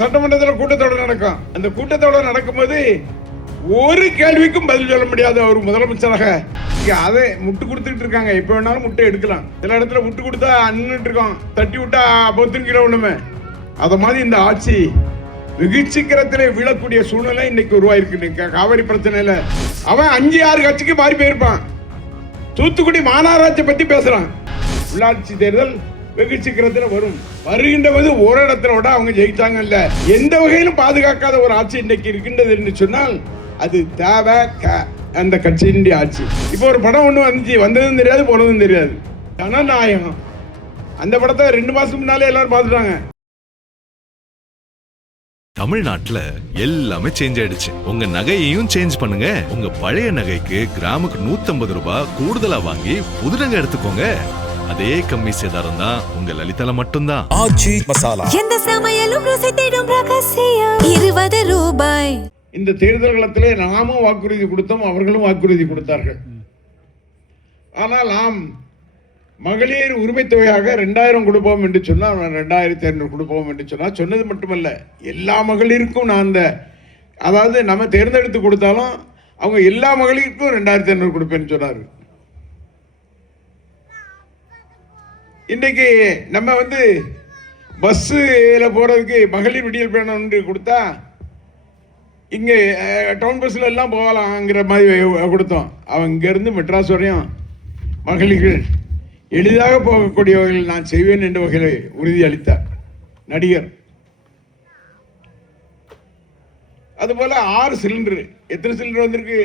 சட்டமன்றத்தில் கூட்டத்தொடர் நடக்கும். அந்த கூட்டத்தொடர் நடக்கும்போது ஒரு கேள்விக்கும் பதில் சொல்ல முடியாது. அவர் முதலமைச்சராக அதை முட்டு கொடுத்துட்டு இருக்காங்க. எப்ப வேணாலும் முட்டை எடுக்கலாம். சில இடத்துல முட்டு கொடுத்தா அன்னுட்டு இருக்கோம், தட்டி விட்டா பொத்துன்னு கீழே ஒண்ணுமே. அத மாதிரி இந்த ஆட்சி வெகு சீக்கிரத்திலே விழக்கூடிய சூழ்நிலை இன்னைக்கு உருவாயிருக்கு. காவிரி பிரச்சனையில அவன் 5-6 கட்சிக்கு மாறி போயிருப்பான். தூத்துக்குடி மாநகராட்சி பத்தி பேசுறான். உள்ளாட்சி தேர்தல் வெகு சீக்கிரத்தில் வரும். வருகின்றது ஒரு இடத்துல விட அவங்க ஜெயிச்சாங்க இல்ல. எந்த வகையிலும் பாதுகாக்காத ஒரு ஆட்சி இன்னைக்கு இருக்கின்றது என்று சொன்னால் அது தேவை அந்த கட்சியினுடைய ஆட்சி. இப்போ ஒரு படம் ஒண்ணு வந்துச்சு, வந்ததும் தெரியாது போனதும் தெரியாது. ஜனநாயகம் அந்த படத்தை 2 மாசம் முன்னாலே எல்லாரும் பார்த்துட்டாங்க. தமிழ்நாட்டுல எல்லாமே சேஞ்ச் ஆயிடுச்சு. உங்க நகையையும் சேஞ்ச் பண்ணுங்க. உங்க பழைய நகைக்கு கிராமுக்கு 150 ரூபாய் கூடுதலா வாங்கி புது நகை எடுத்துக்கோங்க. அதே கம்மி சேதாரம் தான் உங்க லலிதால மட்டும்தான். ஆச்சி மசாலா, எந்த சமையலும் ருசி தேடும் ரகசியம் 20 ரூபாய். இந்த தேர்தல் களத்திலே நாமும் வாக்குறுதி கொடுத்தோம், அவர்களும் வாக்குறுதி கொடுத்தார்கள். ஆனால் நாம் மகளிர் உரிமை தொகையாக 2000 கொடுப்போம் என்று சொன்னால் 2500 கொடுப்போம் என்று சொன்னால் சொன்னது மட்டுமல்ல, எல்லா மகளிருக்கும் நான் அதாவது நம்ம தேர்ந்தெடுத்து கொடுத்தாலும் அவங்க எல்லா மகளிருக்கும் 2500 கொடுப்பேன்னு சொன்னார். இன்னைக்கு நம்ம பஸ்ஸில் போறதுக்கு மகளிர் விடியல் பயணம் கொடுத்தா இங்கே டவுன் பஸ்ஸில் எல்லாம் போகலாங்கிற மாதிரி கொடுத்தோம். அவங்க இங்கேருந்து மெட்ராஸ் வரையும் மகளிர்கள் எளிதாக போகக்கூடிய வகையில் நான் செய்வேன் என்ற வகையில் உறுதி அளித்தார் நடிகர். அதுபோல 6 சிலிண்டர். எத்தனை சிலிண்டர் வந்திருக்கு?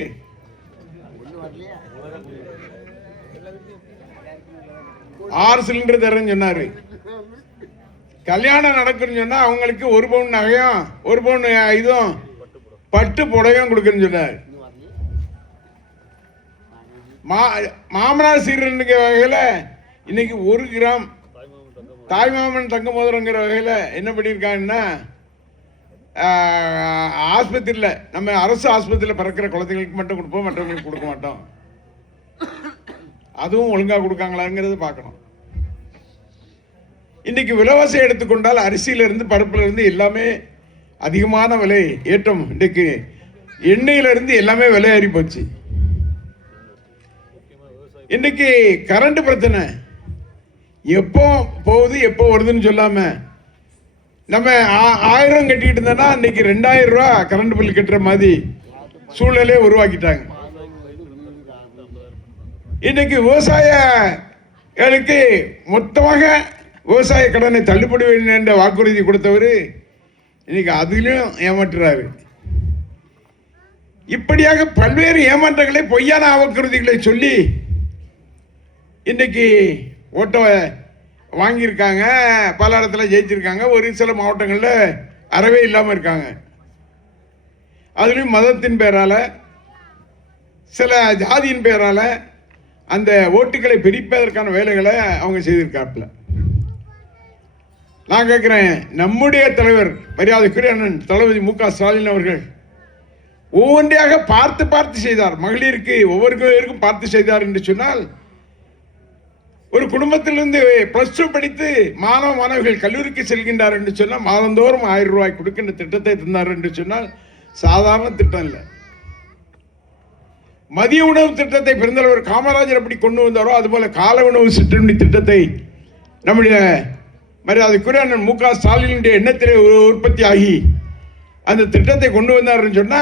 6 சிலிண்டர் தரேன்னு சொன்னாரு. கல்யாணம் நடக்குன்னு சொன்னா அவங்களுக்கு 1 பவுன் நகையும் 1 பவுன் இதுவும் பட்டு புடவையும் கொடுக்குன்னு சொன்னார். மாமனார் சீரனுக்கு வகையில் இன்னைக்கு 1 கிராம் தாய்மாமன் தங்க மோதிரங்கிற வகையில் என்ன பண்ணியிருக்காங்கன்னா, ஆஸ்பத்திரியில் நம்ம அரசு ஆஸ்பத்திரியில் பிறக்கிற குழந்தைகளுக்கு மட்டும் கொடுப்போம், மற்றவங்களுக்கு கொடுக்க மாட்டோம். அதுவும் ஒழுங்கா கொடுக்காங்களாங்கிறது பார்க்கணும். இன்னைக்கு விலைவாசி எடுத்துக்கொண்டால் அரிசியிலிருந்து பருப்புல இருந்து எல்லாமே அதிகமான விலை ஏற்றம். இன்றைக்கு எண்ணெயிலிருந்து எல்லாமே விலை ஏறி போச்சு. இன்னைக்கு கரண்ட் பிரச்சனை எப்போ போகுது எப்போ வருதுன்னு சொல்லாம நம்ம 1000 கட்டிட்டு இருந்தோம்னா இன்னைக்கு 2000 ரூபாய் கரண்ட் பில் கட்டுற மாதிரி சூழ்நிலையை உருவாக்கிட்டாங்க. இன்னைக்கு விவசாயிகளுக்கு மொத்தமாக விவசாய கடனை தள்ளுபடி என்ற வாக்குறுதி கொடுத்தவர் இன்னைக்கு அதிலும் ஏமாற்றுறாரு. இப்படியாக பல்வேறு ஏமாற்றங்களை, பொய்யான வாக்குறுதிகளை சொல்லி இன்னைக்கு ஓட்டை வாங்கியிருக்காங்க. பல இடத்துல ஜெயிச்சிருக்காங்க. ஒரு சில மாவட்டங்களில் அறவே இல்லாமல் இருக்காங்க. அதுலேயும் மதத்தின் பேரால, சில ஜாதியின் பேரால அந்த ஓட்டுகளை பிரிப்பதற்கான வேலைகளை அவங்க செய்திருக்காப்புல. நான் கேட்கிறேன், நம்முடைய தலைவர் மரியாதைக்குரிய அண்ணன் தளபதி மு.க. ஸ்டாலின் அவர்கள் ஒவ்வொன்றையாக பார்த்து பார்த்து செய்தார். மகளிருக்கு ஒவ்வொருவருக்கும் பார்த்து செய்தார் என்று சொன்னால், ஒரு குடும்பத்திலிருந்து +2 படித்து மாணவர்கள் கல்லூரிக்கு செல்கின்றார் என்று சொன்னால் மாதந்தோறும் 1000 ரூபாய் கொடுக்கின்ற திட்டத்தை தந்தார் என்று சொன்னால் சாதாரண திட்டம் இல்லை. மதிய உணவு திட்டத்தை பெருந்தலைவர் காமராஜர் எப்படி கொண்டு வந்தாரோ அதுபோல கால உணவு சிற்றுண்டி திட்டத்தை நம்முடைய மரியாதைக்குரிய அண்ணன் மு.க. ஸ்டாலினுடைய எண்ணத்திலே உற்பத்தி ஆகி அந்த திட்டத்தை கொண்டு வந்தார்னு சொன்னா,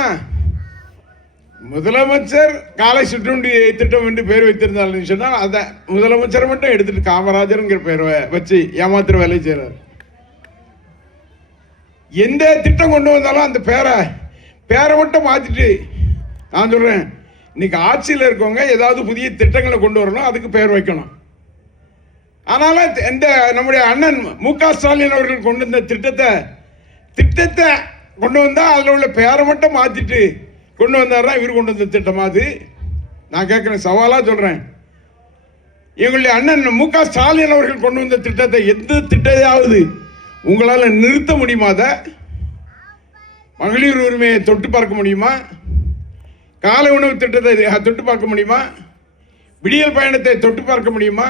முதலமைச்சர் காலை சிற்றுண்டி திட்டம் என்று பெயர் வைத்திருந்தார்னு சொன்னால் அதை முதலமைச்சரை மட்டும் எடுத்துட்டு காமராஜர்ங்கிற பெயர் வச்சு ஏமாத்திர வேலை செய்யறாரு. எந்த திட்டம் கொண்டு வந்தாலும் அந்த பேரை மட்டும் மாத்திட்டு, நான் சொல்றேன், இன்னைக்கு ஆட்சியில் இருக்கவங்க ஏதாவது புதிய திட்டங்களை கொண்டு வரணும், அதுக்கு பெயர் வைக்கணும். ஆனால இந்த நம்முடைய அண்ணன் மு.க. ஸ்டாலின் அவர்கள் கொண்டு வந்த திட்டத்தை கொண்டு வந்தா அதில் உள்ள பேரை மட்டும் மாத்திட்டு கொண்டு வந்தாரா இவர் கொண்டு வந்த திட்டமா? அது நான் கேட்கிறேன், சவாலா சொல்றேன். எங்களுடைய அண்ணன் மு.க. ஸ்டாலின் அவர்கள் கொண்டு வந்த திட்டத்தை எந்த திட்டத்தையாவது உங்களால் நிறுத்த முடியுமா? மகளிர் உரிமையை தொட்டு பார்க்க முடியுமா? காலை உணவு திட்டத்தை தொட்டு பார்க்க முடியுமா? விடியல் பயணத்தை தொட்டு பார்க்க முடியுமா?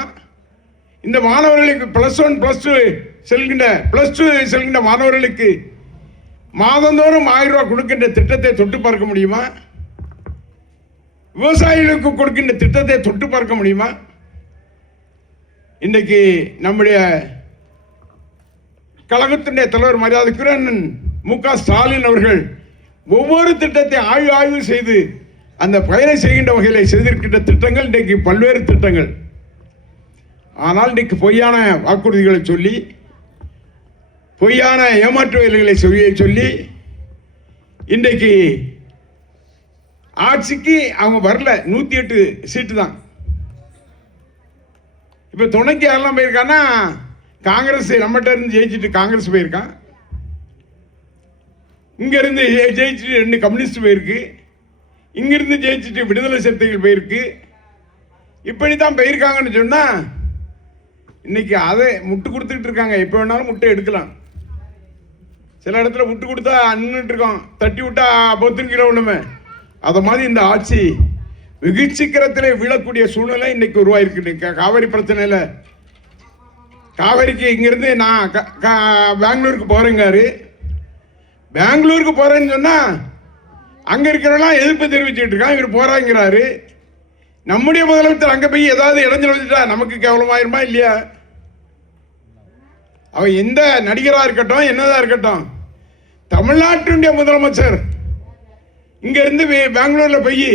இந்த மாணவர்களுக்கு +1 +2 செல்கின்ற மாணவர்களுக்கு மாதந்தோறும் 1000 ரூபாய் கொடுக்கின்ற திட்டத்தை தொட்டு பார்க்க முடியுமா? விவசாயிகளுக்கு கொடுக்கின்ற திட்டத்தை தொட்டு பார்க்க முடியுமா? இன்றைக்கு நம்முடைய கழகத்தினுடைய தலைவர் மரியாதைக்குரிய அண்ணன் மு.க. ஸ்டாலின் அவர்கள் ஒவ்வொரு திட்டத்தை ஆய்வு செய்து அந்த பயனை செய்கின்ற வகையில் செய்திருக்கின்ற திட்டங்கள் இன்றைக்கு பல்வேறு திட்டங்கள். ஆனால் இன்றைக்கு பொய்யான வாக்குறுதிகளை சொல்லி, பொய்யான ஏமாற்று வேலைகளை சொல்லி இன்றைக்கு ஆட்சிக்கு அவங்க வரல. 108 சீட்டு தான். இப்போ துணைக்கு யாரெல்லாம் போயிருக்கான்னா, காங்கிரஸ் நம்மகிட்ட இருந்து ஜெயிச்சுட்டு காங்கிரஸ் போயிருக்கான். இங்கிருந்து ஜெயிச்சுட்டு 2 கம்யூனிஸ்ட் போயிருக்கு. இங்கிருந்து ஜெயிச்சுட்டு விடுதலை சிறுத்தைகள் போயிருக்கு. இப்படி தான் போயிருக்காங்கன்னு சொன்னா இன்னைக்கு அதை முட்டு கொடுத்துக்கிட்டு இருக்காங்க. எப்போ வேணாலும் முட்டை எடுக்கலாம். சில இடத்துல முட்டு கொடுத்தா அன்னுட்டு இருக்கோம், தட்டி விட்டா 10 கிலோ ஒண்ணுமே. அதை மாதிரி இந்த ஆட்சி வெகு சீக்கிரத்திலே விழக்கூடிய சூழ்நிலை இன்னைக்கு உருவாயிருக்கு. காவிரி பிரச்சனையில காவிரிக்கு இங்கிருந்து நான் பெங்களூருக்கு போறேங்காரு. பெங்களூருக்கு போறேன்னு சொன்னா அங்க இருக்கிறவெல்லாம் எதிர்ப்பு தெரிவிச்சுட்டு இருக்கான். இவர் போறாங்கிறாரு. நம்முடைய முதலமைச்சர் அங்க போய் ஏதாவது இடைஞ்சல் வச்சுட்டா நமக்கு கேவலமாயிருமா இல்லையா? அவ எந்த நடிகரா இருக்கட்டும், என்னதா இருக்கட்டும், தமிழ்நாட்டினுடைய முதலமைச்சர் இங்க இருந்து பெங்களூர்ல போய்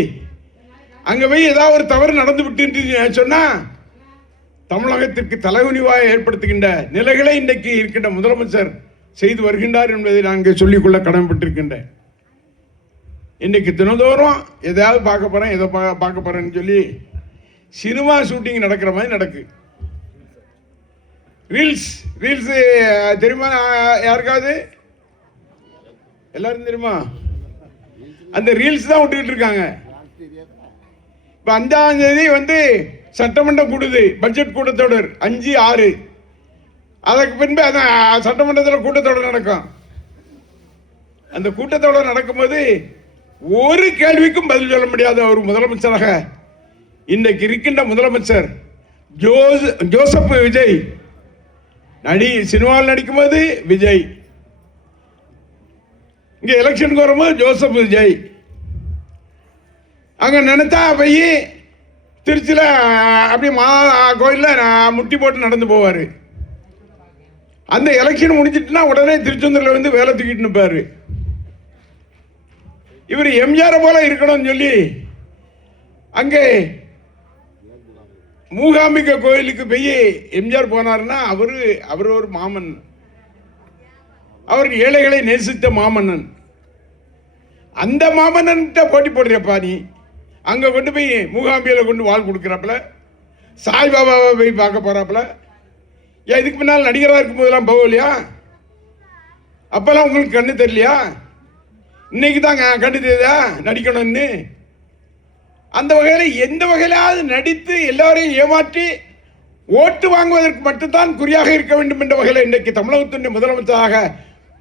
அங்க போய் ஏதாவது ஒரு தவறு நடந்து விட்டு சொன்னா தமிழகத்திற்கு தலைகுனிவாக ஏற்படுத்துகின்ற நிலைகளை இன்றைக்கு இருக்கின்ற முதலமைச்சர் செய்து வருகின்றார் என்பதை நான் இங்கே சொல்லிக்கொள்ள கடமைப்பட்டிருக்கின்றேன். இன்னைக்கு தினந்தோறும் எதையாவது பார்க்க போறேன், எதை பார்க்க போறேன்னு சொல்லி சினிமா ஷூட்டிங் நடக்கிற மாதிரி நடக்கு. ரீல்ஸ் தெரியுமா யாருக்காவது? எல்லாரும் தெரியுமா? அந்த ரீல்ஸ் தான் விட்டுக்கிட்டு இருக்காங்க. இப்ப 5ஆம் தேதி சட்டமன்றம் கூடுது, பட்ஜெட் கூட்டத்தொடர் 5, 6. அதற்கு பின்பு அந்த சட்டமன்றத்தில் கூட்டத்தொடர் நடக்கும். அந்த கூட்டத்தொடர் நடக்கும்போது ஒரு கேள்விக்கும் பதில் சொல்ல முடியாத ஒரு முதலமைச்சராக இன்றைக்கு இருக்கின்ற முதலமைச்சர் ஜோசப் விஜய். சினிமாவில் நடிக்கும்போது விஜய், இங்க எலெக்ஷனுக்கு வரும்போது ஜோசப் விஜய். அங்க நினைத்தா போய் திருச்சியில அப்படி கோயில்ல முட்டி போட்டு நடந்து போவாரு. அந்த எலெக்ஷன் முடிஞ்சிட்டுனா உடனே திருச்செந்தூர்ல வேலை தூக்கிட்டு நிற்பாரு. இவர் எம்ஜிஆர் போல இருக்கணும்னு சொல்லி அங்கே மூகாம்பிகை கோயிலுக்கு போய் எம்ஜிஆர் போனார்னா அவர் ஒரு மாமன். அவர் ஏழைகளை நேசித்த மாமன்னன். அந்த மாமன்னன் போட்டி போடுறப்பா நீ அங்க கொண்டு போய் மூகாம்பியில கொண்டு வாழ் கொடுக்குறாப்புல, சாய்பாபாவை போய் பார்க்க போறாப்புல. ஏன் இதுக்கு முன்னால் நடிகராக இருக்கும் போதெல்லாம் போகலையா? அப்பெல்லாம் உங்களுக்கு கண்ணு தெரியலையா? இன்னைக்கு தான் கண்டு தெரியுதா நடிக்கணும்னு? அந்த வகையில் எந்த வகையிலாவது நடித்து எல்லாரையும் ஏமாற்றி ஓட்டு வாங்குவதற்கு மட்டும்தான் குறியாக இருக்க வேண்டும் என்ற வகையில் இன்றைக்கு தமிழகத்தின் முதலமைச்சராக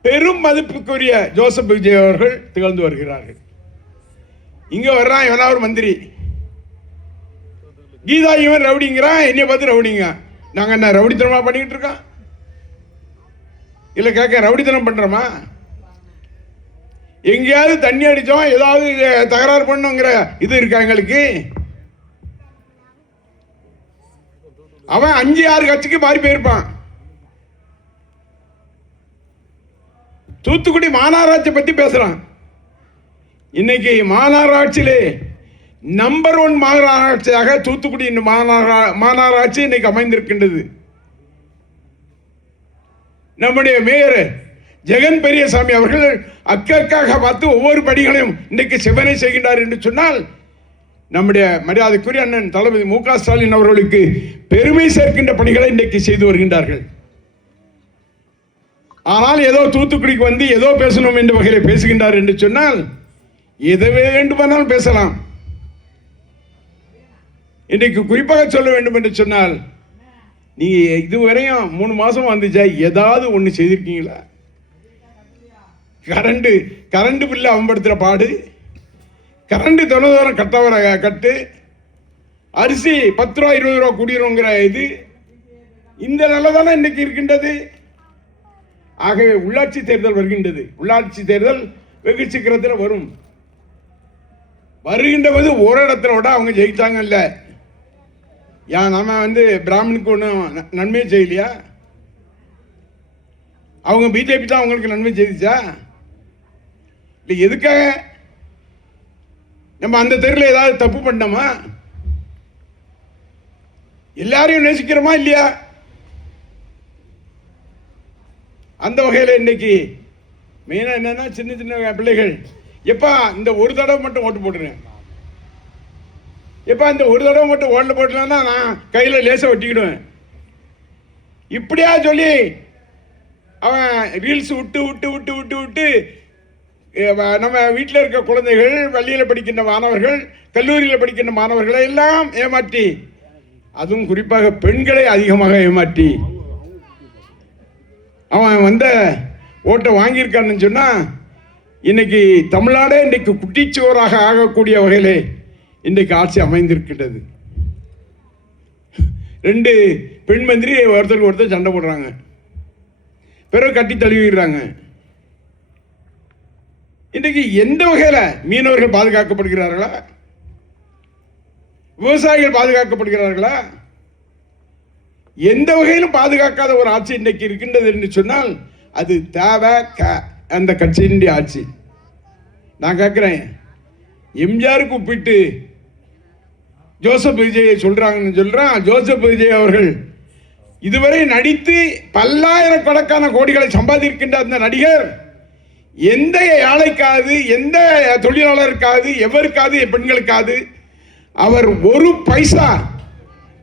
பெரும் மதிப்புக்குரிய ஜோசப் விஜய் அவர்கள் திகழ்ந்து வருகிறார்கள். இங்க வர்றான் இவனா ஒரு மந்திரி, கீதா இவன் ரவுடிங்கிறான், என்னைய பார்த்து ரவுடிங்க. நாங்க என்ன ரவுடித்தனமா பண்ணிக்கிட்டு இருக்கோம்? இல்ல கேட்க ரவுடித்தனம் பண்றோமா? எங்கேயாவது தண்ணி அடிச்சோம், ஏதாவது தகராறு பண்ணுங்கிற இது இருக்கா எங்களுக்கு? அவன் 5, 6 கட்சிக்கு மாறி போயிருப்பான். தூத்துக்குடி மாநகராட்சி பத்தி பேசுறான். இன்னைக்கு மாநகராட்சியிலே நம்பர் 1 மாநகராட்சியாக தூத்துக்குடி மாநகராட்சி இன்னைக்கு அமைந்திருக்கின்றது. நம்முடைய மேயர் ஜெகன் பெரியசாமி அவர்கள் அக்காக பார்த்து ஒவ்வொரு படிகளையும் இன்றைக்கு செவனை செய்கின்றார் என்று சொன்னால் நம்முடைய மரியாதைக்குரிய அண்ணன் தளபதி மு.க. ஸ்டாலின் அவர்களுக்கு பெருமை சேர்க்கின்ற பணிகளை இன்றைக்கு செய்து வருகின்றார்கள். ஆனால் ஏதோ தூத்துக்குடிக்கு ஏதோ பேசணும் என்ற வகையில் பேசுகின்றார் என்று சொன்னால் எதை வேண்டுமானாலும் பேசலாம். இன்றைக்கு குறிப்பாக சொல்ல வேண்டும் என்று சொன்னால், நீங்க இதுவரையும் 3 மாசம் வந்துச்சா ஏதாவது ஒண்ணு செய்திருக்கீங்களா? கரண்ட் பில்ல அம்படுத்துற பாடு, கரண்ட் தொலைதூரம் கட்டவர கட்டு, அரிசி 10 ரூபா 20 ரூபா கூடியிருங்கிற இது, இந்த நிலை தானே இன்னைக்கு இருக்கின்றது. ஆகவே உள்ளாட்சி தேர்தல் வருகின்றது. உள்ளாட்சி தேர்தல் வெகு சீக்கிரத்தில் வரும். வருகின்றது ஒரு இடத்துல விட அவங்க ஜெயிச்சாங்க இல்ல. ஏன் நம்ம பிராமணுக்கு ஒன்றும் நன்மை செய்யலையா? அவங்க பிஜேபி தான் அவங்களுக்கு நன்மை செய்துச்சா? இல்லை, எதுக்காக நம்ம அந்த தெருவில் ஏதாவது தப்பு பண்ணோமா? எல்லாரையும் நேசிக்கிறோமா இல்லையா? அந்த வகையில் இன்னைக்கு மெயினா என்னன்னா, சின்ன சின்ன பிள்ளைகள் எப்பா இந்த ஒரு தடவை மட்டும் ஓட்டு போட்டுருங்க, எப்பா இந்த ஒரு தடவை மட்டும் ஓட்டு போட்டலன்னா நான் கையில் லேசை ஒட்டிக்கிடுவேன், இப்படியா சொல்லி அவன் ரீல்ஸ் விட்டு விட்டு விட்டு விட்டு விட்டு நம்ம வீட்டில் இருக்க குழந்தைகள், பள்ளியில் படிக்கின்ற மாணவர்கள், கல்லூரியில் படிக்கின்ற மாணவர்களை எல்லாம் ஏமாற்றி, அதுவும் குறிப்பாக பெண்களை அதிகமாக ஏமாற்றி அவன் ஓட்டை வாங்கியிருக்கான்னு சொன்னா, இன்னைக்கு தமிழ்நாடே இன்றைக்கு குட்டிச்சுவராக ஆகக்கூடிய வகையிலே இன்றைக்கு ஆட்சி அமைந்திருக்கின்றது. 2 பெண் மந்திரி ஒருத்தருக்கு ஒருத்தர் சண்டை போடுறாங்க, பிறகு கட்டி தழுவிடுறாங்க. இன்றைக்கு எந்த வகையில் மீனவர்கள் பாதுகாக்கப்படுகிறார்களா? விவசாயிகள் பாதுகாக்கப்படுகிறார்களா? எந்த வகையிலும் பாதுகாக்காத ஒரு ஆட்சி இன்றைக்கு இருக்கின்றது என்று சொன்னால் அது தேவை அந்த கட்சியினுடைய ஆட்சி. நான் கேட்கிறேன், எம்ஜிஆருக்கு ஒப்பிட்டு ஜோசப் விஜயை சொல்றாங்கன்னு சொல்றான். ஜோசப் விஜய் அவர்கள் இதுவரை நடித்து பல்லாயிரக்கணக்கான கோடிகளை சம்பாதிக்கின்ற அந்த நடிகர் எந்த ஏழைக்காது, எந்த தொழிலாளருக்காது, எவருக்காது, பெண்களுக்காது அவர் ஒரு பைசா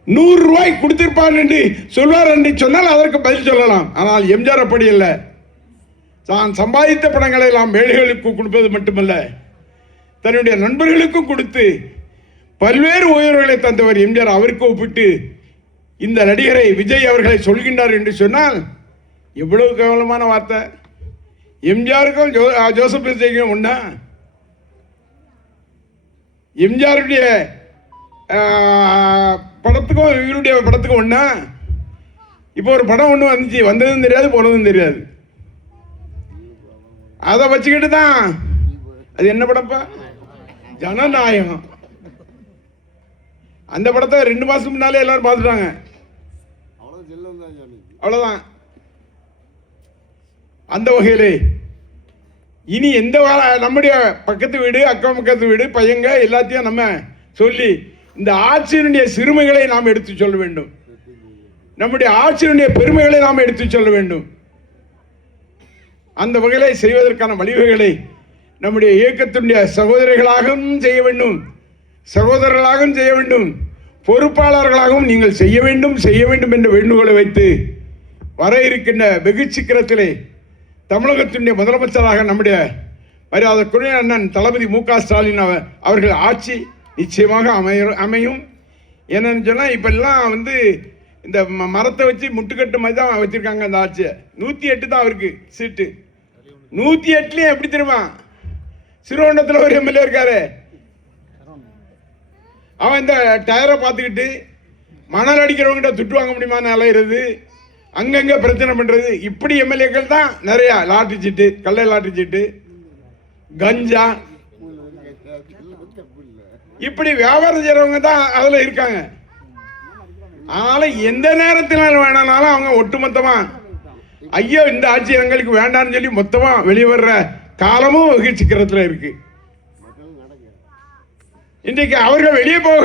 100 ரூபாய் கொடுத்திருப்பார் என்று சொல்வார் என்று சொன்னால் அதற்கு பதில் சொல்லலாம். ஆனால் எம்ஜிஆர் அப்படி இல்லை. தான் சம்பாதித்த பணங்களை எல்லாம் ஏழைகளுக்கு கொடுப்பது மட்டுமல்ல, தன்னுடைய நண்பர்களுக்கும் கொடுத்து பல்வேறு உயர்வுகளை தந்தவர் எம்ஜிஆர். அவருக்கு ஒப்பிட்டு இந்த நடிகரை விஜய் அவர்களை சொல்கின்றார் என்று சொன்னால் எவ்வளவு கேவலமான வார்த்தை. எம்ஜிஆருக்கும் ஜோசப் விஜய்க்கும் ஒண்ணா? எம்ஜிஆருடைய படத்துக்கும் இவருடைய படத்துக்கும் ஒண்ணா? இப்போ ஒரு படம் ஒன்று வந்துச்சு, வந்ததும் தெரியாது போனதும் தெரியாது. அதை வச்சுக்கிட்டு தான் அது என்ன படப்பா, ஜனநாயகம். அந்த படத்தை 2 மாசம் முன்னாலே எல்லாரும் பார்த்துட்டாங்க. அவ்வளவுதான். அந்த வகையிலே இனி எந்த நம்முடைய பக்கத்து வீடு, அக்கம் பக்கத்து வீடு, பையங்க எல்லாத்தையும் நம்ம சொல்லி இந்த ஆட்சியினுடைய சிறுமைகளை நாம் எடுத்து சொல்ல வேண்டும். நம்முடைய ஆட்சியினுடைய பெருமைகளை நாம் எடுத்து சொல்ல வேண்டும். அந்த வகையிலே செய்வதற்கான வழிவகைகளை நம்முடைய இயக்கத்தினுடைய சகோதரிகளாகவும் செய்ய வேண்டும், சகோதரர்களாகவும் செய்ய வேண்டும், பொறுப்பாளர்களாகவும் நீங்கள் செய்ய வேண்டும் என்ற வேண்டுகோளை வைத்து வர இருக்கின்ற வெகு சீக்கிரத்திலே தமிழகத்தினுடைய முதலமைச்சராக நம்முடைய மரியாதைக்குரிய அண்ணன் தளபதி மு.க. ஸ்டாலின் அவர்கள் ஆட்சி நிச்சயமாக அமையும். என்னன்னு சொன்னால் இப்பெல்லாம் இந்த மரத்தை வச்சு முட்டுக்கட்டு மாதிரி தான் வச்சிருக்காங்க. அந்த ஆட்சியை 108 தான் அவருக்கு சீட்டு. 108லையும் எப்படி தெரியுமா, சிறுவண்டத்தில் ஒரு எம்எல்ஏ இருக்காரு, அவன் இந்த டயரை பார்த்துக்கிட்டு மணல் அடிக்கிறவங்கிட்ட துட்டு வாங்க முடியுமான்னு அலையிறது, அங்கங்க பிரச்சனை பண்றது, இப்படி எம்எல்ஏக்கள் தான் நிறைய. லாட்டரி சீட்டு, கள்ள லாட்டரி சீட்டு, கஞ்சா, இப்படி வியாபாரம் செய்யறவங்க தான் அதுல இருக்காங்க. அதனால எந்த நேரத்தில் வேணாலும் அவங்க ஒட்டுமொத்தமா ஐயோ இந்த ஆட்சி எங்களுக்கு வேண்டாம்னு சொல்லி மொத்தமா வெளியே வர்ற காலமும் வெகு சீக்கிரத்தில் இருக்கு. இன்றைக்கு அவர்கள் வெளியே போக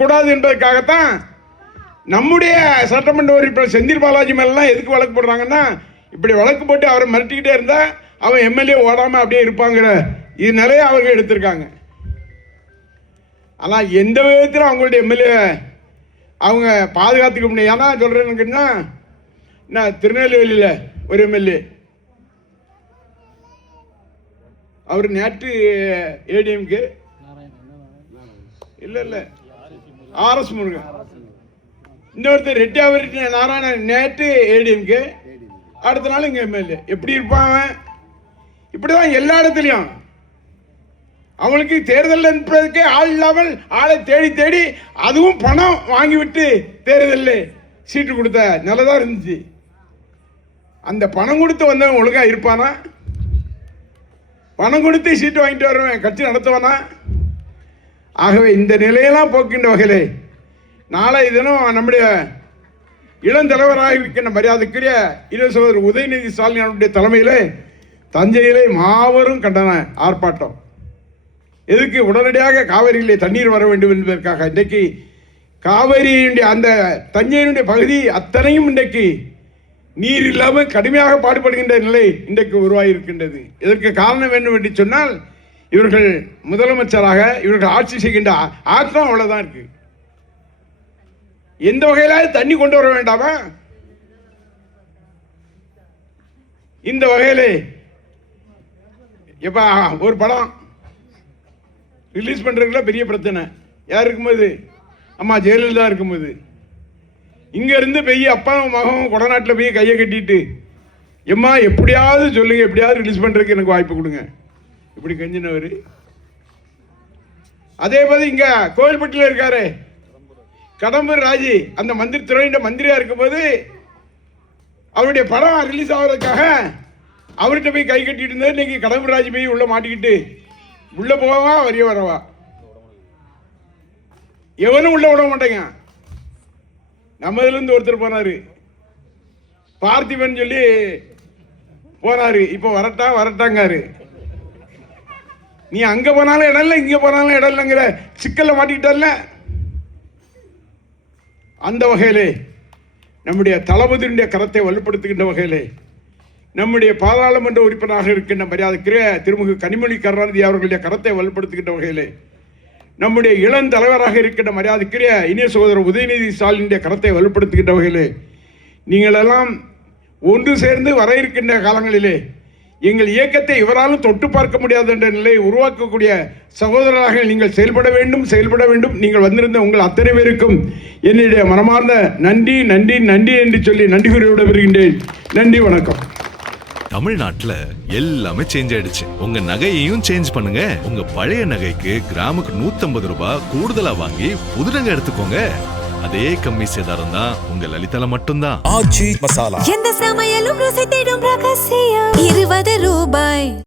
கூடாது என்பதற்காகத்தான் நம்முடைய சட்டமன்ற உறுப்பினர் செந்தில் பாலாஜி மேலாம் எதுக்கு வழக்கு போடுறாங்கன்னா, இப்படி வழக்கு போட்டு அவரை மிரட்டிக்கிட்டே இருந்தா அவன் எம்எல்ஏ ஓடாம அப்படியே இருப்பாங்கிற இது நிறைய அவர்கள் எடுத்திருக்காங்க. ஆனால் எந்த விதத்திலும் அவங்களுடைய எம்எல்ஏ அவங்க பாதுகாத்துக்க முடியும். ஏன்னா சொல்றேன்னா, நான் திருநெல்வேலியில் ஒரு எம்எல்ஏ, அவர் நேற்று ஏடிஎம்கே இல்ல RS முருகன், இன்னொருத்தர் ரெட்டியாவரி நாராயணன் நேற்று ஏடிஎம்கே, அடுத்த நாள் இங்க எம்எல்ஏ. எப்படி இருப்பான்? இப்படிதான் எல்லா இடத்துலையும். அவங்களுக்கு தேர்தல் என்பதற்கே ஆள் இல்லாமல் ஆளை தேடி தேடி அதுவும் பணம் வாங்கிவிட்டு தேர்தலில் சீட்டு கொடுத்த நல்லதா இருந்துச்சு. அந்த பணம் கொடுத்து வந்தவன் ஒழுங்கா இருப்பானா? பணம் கொடுத்து சீட்டு வாங்கிட்டு வருவன் கட்சி நடத்துவானா? ஆகவே இந்த நிலையெல்லாம் போக்கின்ற வகையிலே நாளை தினம் நம்முடைய இளம் தலைவராக இருக்கின்ற மரியாதைக்குரிய சகோதரர் உதயநிதி ஸ்டாலினுடைய தலைமையிலே தஞ்சையிலே மாபெரும் கண்டன ஆர்ப்பாட்டம். எதுக்கு? உடனடியாக காவிரியிலே தண்ணீர் வர வேண்டும் என்பதற்காக. இன்றைக்கு காவிரியினுடைய அந்த தஞ்சையினுடைய பகுதி அத்தனையும் இன்றைக்கு நீர் இல்லாமல் கடுமையாக பாடுபடுகின்ற நிலை இன்றைக்கு உருவாகியிருக்கின்றது. இதற்கு காரணம் வேண்டும் என்று சொன்னால் இவர்கள் முதலமைச்சராக இவர்கள் ஆட்சி செய்கின்ற ஆக்கம் அவ்வளவுதான் இருக்கு. எந்த வகையிலாவது தண்ணி கொண்டு வர வேண்டாமா? இந்த வகையிலே எப்ப ஒரு படம் ரிலீஸ் பண்றதுல பெரிய பிரச்சனை யார் இருக்கும்போது, அம்மா ஜெயலலிதா இருக்கும்போது, இங்க இருந்து பெய்ய அப்பாவும் மகவும் கொடநாட்டில் போய் கையை கட்டிட்டு எம்மா எப்படியாவது சொல்லுங்க, எப்படியாவது ரிலீஸ் பண்றதுக்கு எனக்கு வாய்ப்பு கொடுங்க, இப்படி கஞ்சினவர். அதே மாதிரி இங்க கோவில்பட்டியில் இருக்காரு கடம்பூர் ராஜி, அந்த மந்திரி துறையின் மந்திரியா இருக்கும்போது அவருடைய படம் ரிலீஸ் ஆகிறதுக்காக அவர்கிட்ட போய் கை கட்டிட்டு இருந்தார். இன்னைக்கு கடம்பூர் ராஜி போய் உள்ள மாட்டிக்கிட்டு உள்ள போவா வரிய வரவா எவனும் உள்ள விட மாட்டேங்க. நம்ம இதுல இருந்து ஒருத்தர் போனாரு, பார்த்திபன் சொல்லி போனாரு, இப்ப வரட்டாங்காரு. நீ அங்க போனாலும் இடம் இல்லை, இங்க போனாலும் இடம் இல்லைங்கிற சிக்கல்ல மாட்டிக்கிட்டல. அந்த வகையிலே நம்முடைய தளபதியுடைய கரத்தை வலுப்படுத்துகின்ற வகையிலே நம்முடைய பாராளுமன்ற உறுப்பினராக இருக்கின்ற மரியாதைக்குரிய திருமிகு கனிமொழி கருணாநிதி அவர்களுடைய கரத்தை வலுப்படுத்துகின்ற வகையிலே நம்முடைய இளம் தலைவராக இருக்கின்ற மரியாதைக்குரிய இனிய சகோதரர் உதயநிதி ஸ்டாலினுடைய கரத்தை வலுப்படுத்துகின்ற வகையிலே நீங்கள் எல்லாம் ஒன்று சேர்ந்து வர இருக்கின்ற காலங்களிலே எங்கள் இயக்கத்தை இவராலும் தொட்டு பார்க்க முடியாது என்ற நிலையை உருவாக்கக்கூடிய சகோதரராக நீங்கள் செயல்பட வேண்டும். நீங்கள் வந்திருந்த உங்கள் அத்தனை பேருக்கும் என்னுடைய மனமார்ந்த நன்றி நன்றி நன்றி என்று சொல்லி நன்றி கூறி விடைபெறுகின்றேன். நன்றி, வணக்கம். தமிழ்நாட்டுல எல்லாமே சேஞ்ச் ஆயிடுச்சு. உங்க நகையையும் சேஞ்ச் பண்ணுங்க. உங்க பழைய நகைக்கு கிராமுக்கு 150 ரூபாய் கூடுதலா வாங்கி புது நகை எடுத்துக்கோங்க. அதே கம்மி சேதாரம் தான் உங்க லலிதால மட்டும்தான். எந்த சமையலும் ருசி தேடும் ரகசியம் 20 ரூபாய்.